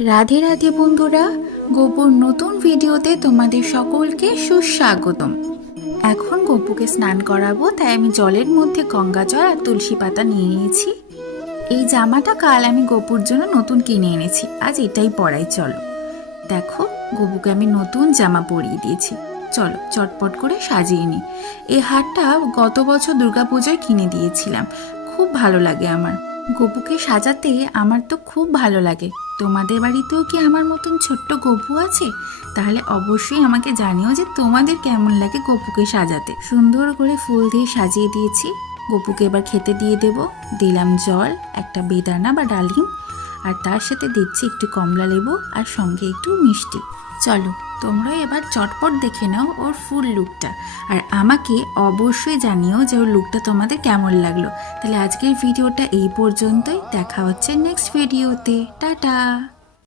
রাধে রাধে বন্ধুরা, গোপুর নতুন ভিডিওতে তোমাদের সকলকে সুস্বাগতম। এখন গোপুকে স্নান করাবো, তাই আমি জলের মধ্যে গঙ্গা জল আর তুলসী পাতা নিয়ে নিয়েছি। এই জামাটা কাল আমি গোপুর জন্য নতুন কিনে এনেছি, আজ এটাই পরাই। চলো দেখো, গোপুকে আমি নতুন জামা পরিয়ে দিয়েছি। চলো চটপট করে সাজিয়ে নিই। এই হারটা গত বছর দুর্গাপূজায় কিনে দিয়েছিলাম, খুব ভালো লাগে আমার। গোপুকে সাজাতে আমার তো খুব ভালো লাগে। তোমাদের বাড়িতেও কি আমার মতন ছোট্ট গপু আছে? তাহলে অবশ্যই আমাকে জানিও যে তোমাদের কেমন লাগে গপুকে সাজাতে। সুন্দর করে ফুল দিয়ে সাজিয়ে দিয়েছি। গপুকে এবার খেতে দিয়ে দেব। দিলাম জল, একটা বেদানা বা ডালিম, আর তার সাথে দিচ্ছি একটু কমলা লেবু আর সঙ্গে একটু মিষ্টি। চলো তোমরা এবার চটপট দেখে নাও ওর ফুল লুকটা, আর আমাকে অবশ্যই জানিও যে ওর লুকটা তোমাদের কেমন লাগলো। তাহলে আজকের ভিডিওটা এই পর্যন্তই, দেখা হচ্ছে নেক্সট ভিডিওতে। টাটা।